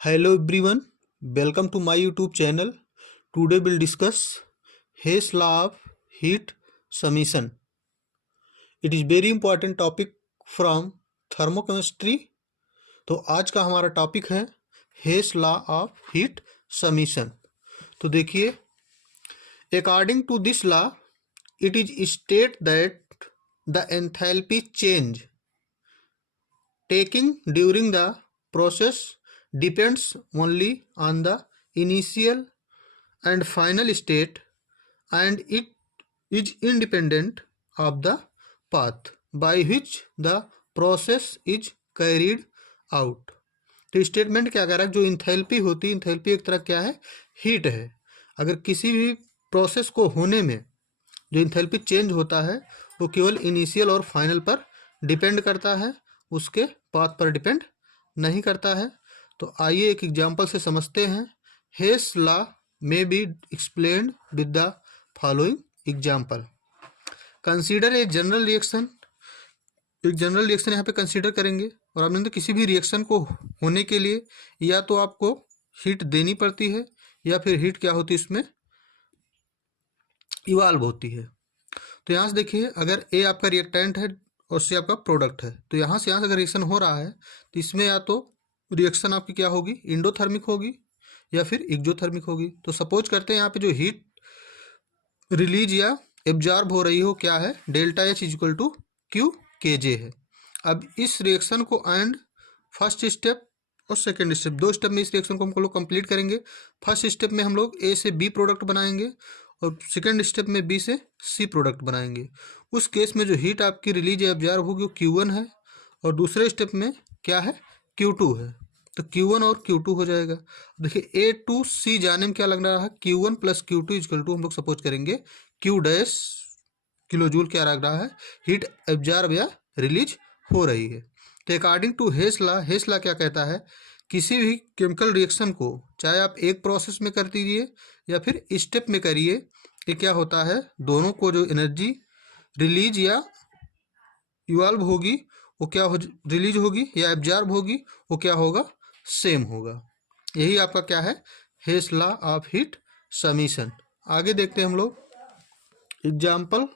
Hello everyone, welcome to my YouTube channel. Today we'll discuss Hess law of heat summation. It is very important topic from thermochemistry. तो आज का हमारा topic है Hess law of heat summation. तो देखिए, according to this law it is state that the enthalpy change taking during the process depends only on the initial and final state and it is independent of the path by which the process is carried out। तो statement क्या कह रहा है, जो enthalpy होती है, enthalpy एक तरह क्या है, हीट है। अगर किसी भी प्रोसेस को होने में जो इंथैल्पी चेंज होता है वो केवल इनिशियल और फाइनल पर डिपेंड करता है, उसके पाथ पर डिपेंड नहीं करता है। तो आइए एक एग्जाम्पल से समझते हैं। Hess law may be explained with the following example. Consider a general reaction. एक जनरल रिएक्शन यहाँ पे कंसीडर करेंगे और आपने तो किसी भी रिएक्शन को होने के लिए या तो आपको हीट देनी पड़ती है या फिर हीट क्या होती है, इसमें इवाल्व होती है। तो यहाँ से देखिए, अगर ए आपका रिएक्टेंट है और सी आपका प्रोडक्ट है, तो यहाँ से अगर रिएक्शन हो रहा है तो इसमें या तो रिएक्शन आपकी क्या होगी, इंडोथर्मिक होगी या फिर एक्जोथर्मिक होगी। तो सपोज करते हैं यहाँ पे जो हीट रिलीज या एब्जॉर्ब हो रही हो क्या है, delta H equal to Q K J है। अब इस रिएक्शन को एंड फर्स्ट स्टेप और सेकेंड स्टेप, दो स्टेप में इस रिएक्शन को हम लोग कंप्लीट करेंगे। फर्स्ट स्टेप में हम लोग ए से बी प्रोडक्ट बनाएंगे और सेकेंड स्टेप में बी से सी प्रोडक्ट बनाएंगे। उस केस में जो हीट आपकी रिलीज या एब्जॉर्ब होगी वो Q1 है और दूसरे स्टेप में क्या है, Q2 है। तो Q1 और Q2 हो जाएगा। देखिए A टू C जाने में क्या लग रहा है, Q1 plus Q2 equal to हम लोग सपोज करेंगे Q डैश किलो जूल क्या लग रहा है, हीट एब्जॉर्ब या रिलीज हो रही है। तो अकॉर्डिंग टू हेस लॉ क्या कहता है, किसी भी केमिकल रिएक्शन को चाहे आप एक प्रोसेस में कर दीजिए या फिर स्टेप में करिए, ये क्या होता है, दोनों को जो एनर्जी रिलीज या इवॉल्व होगी वो क्या हो, रिलीज होगी या एब्जॉर्ब होगी वो क्या होगा, सेम होगा। यही आपका क्या है, Hess law of heat summation. आगे देखते हैं हम लोग example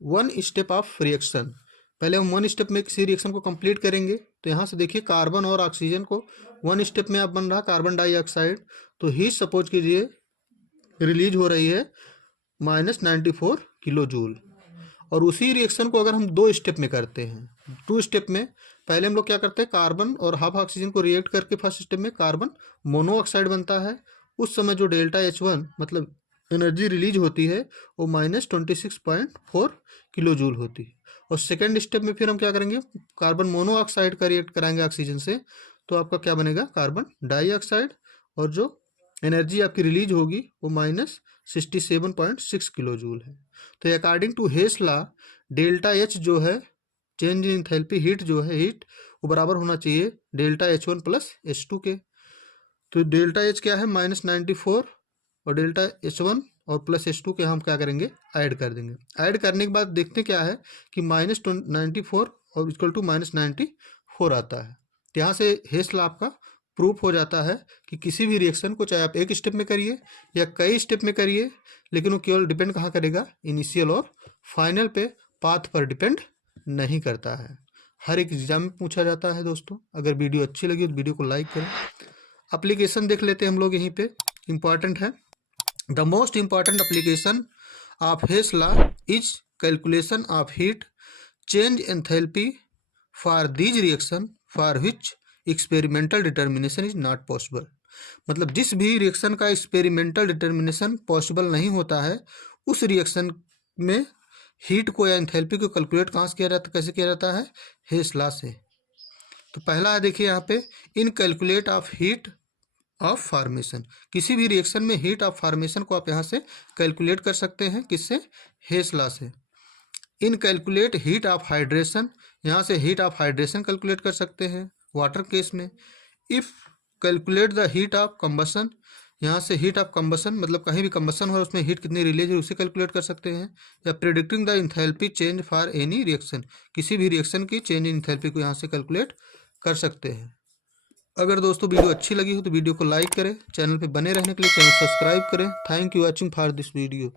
one step of reaction. पहले हम वन स्टेप में किसी रिएक्शन को कंप्लीट करेंगे। तो यहाँ से देखिए, कार्बन और ऑक्सीजन को वन स्टेप में अब बन रहा कार्बन डाइऑक्साइड। तो हीट सपोज कीजिए रिलीज हो रही है -94 किलो जूल। और उसी रिएक्शन को अगर हम दो स्टेप में करते हैं, टू स्टेप में पहले हम लोग क्या करते हैं, कार्बन और हाफ ऑक्सीजन को रिएक्ट करके फर्स्ट स्टेप में कार्बन मोनोऑक्साइड बनता है। उस समय जो डेल्टा H1 मतलब एनर्जी रिलीज होती है वो -26.4 किलो जूल होती है। और सेकेंड स्टेप में फिर हम क्या करेंगे, कार्बन मोनोऑक्साइड का रिएक्ट कराएंगे ऑक्सीजन से, तो आपका क्या बनेगा, कार्बन डाइऑक्साइड। और जो एनर्जी आपकी रिलीज होगी वो -67.6 किलो जूल है। तो according to Hess law delta H जो है, चेंज इन एंथैल्पी हीट जो है, हीट वो बराबर होना चाहिए डेल्टा H1 प्लस H2 के। तो डेल्टा एच क्या है, -94 और डेल्टा H1 और प्लस H2 के हम क्या करेंगे, ऐड कर देंगे। ऐड करने के बाद देखते क्या है कि -94 और इक्वल टू -94 आता है। तो यहाँ से हेस लॉ आपका प्रूफ हो जाता है कि किसी भी रिएक्शन को चाहे आप एक स्टेप में करिए या कई स्टेप में करिए, लेकिन वो केवल डिपेंड कहाँ करेगा, इनिशियल और फाइनल पे, पाथ पर डिपेंड नहीं करता है। हर एक एग्जाम में पूछा जाता है दोस्तों। अगर वीडियो अच्छी लगी तो वीडियो को लाइक करें। एप्लीकेशन देख लेते हैं हम लोग, यहीं पे इम्पॉर्टेंट है। The most important application of Hess law is calculation of heat change enthalpy for these reaction for which experimental determination is not possible. मतलब जिस भी रिएक्शन का एक्सपेरिमेंटल डिटर्मिनेशन पॉसिबल नहीं होता है, उस रिएक्शन में हीट को या एंथैल्पी को कैलकुलेट कहाँ से किया जाता है, कैसे किया जाता है, हेस लॉ से। तो पहला है देखिए यहाँ पे, in calculate of heat of formation. किसी भी रिएक्शन में हीट ऑफ फॉर्मेशन को आप यहाँ से कैलकुलेट कर सकते हैं, किससे, हेस लॉ से। In calculate heat of hydration, यहाँ से हीट ऑफ हाइड्रेशन कैलकुलेट कर सकते हैं वाटर केस में। If calculate the heat of combustion, यहाँ से हीट ऑफ कंबसन मतलब कहीं भी कंबसन हो रहा है उसमें हीट कितनी रिलीज है उसे कैलकुलेट कर सकते हैं। या predicting the enthalpy change for any reaction, किसी भी रिएक्शन की चेंज इन इंथैल्पी को यहाँ से कैलकुलेट कर सकते हैं। अगर दोस्तों वीडियो अच्छी लगी हो तो वीडियो को लाइक करें, चैनल पे बने रहने के लिए चैनल सब्सक्राइब करें। Thank you watching for this video.